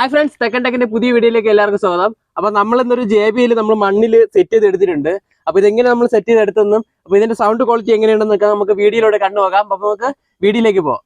Hi friends, തെക്കൻ ടെക്കിന്റെ പുതിയ വീഡിയോയിലേക്ക് എല്ലാവർക്കും സ്വാഗതം. അപ്പൊ നമ്മൾ ഇന്നൊരു JBL നമ്മൾ മണ്ണിൽ സെറ്റ് ചെയ്ത് എടുത്തിട്ടുണ്ട്. അപ്പൊ ഇതെങ്ങനെ നമ്മൾ സെറ്റ് ചെയ്ത് എടുത്തെന്നും അപ്പൊ ഇതിന്റെ സൗണ്ട് ക്വാളിറ്റി എങ്ങനെയുണ്ടെന്നൊക്കെ നമുക്ക് വീഡിയോയിലൂടെ കണ്ടു നോക്കാം. അപ്പൊ നമുക്ക് വീഡിയോയിലേക്ക് പോകാം.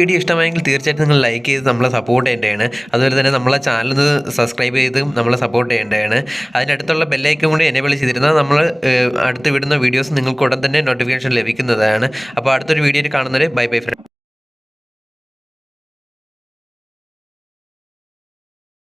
വീഡിയോ ഇഷ്ടമായെങ്കിൽ തീർച്ചയായിട്ടും നിങ്ങൾ ലൈക്ക് ചെയ്ത് നമ്മളെ സപ്പോർട്ട് ചെയ്യേണ്ടതാണ്. അതുപോലെ തന്നെ നമ്മളെ ചാനൽ സബ്സ്ക്രൈബ് ചെയ്ത് നമ്മളെ സപ്പോർട്ട് ചെയ്യേണ്ടതാണ്. അതിനടുത്തുള്ള ബെല്ലൈക്കൺ കൂടി എനേബിൾ ചെയ്തിരുന്നാൽ നമ്മൾ അടുത്ത് വിടുന്ന വീഡിയോസ് നിങ്ങൾക്ക് ഉടൻ തന്നെ നോട്ടിഫിക്കേഷൻ ലഭിക്കുന്നതാണ്. അപ്പോൾ അടുത്തൊരു വീഡിയോയിൽ കാണുന്നവരെ ബൈ ബൈ ഫ്രണ്ട്സ്.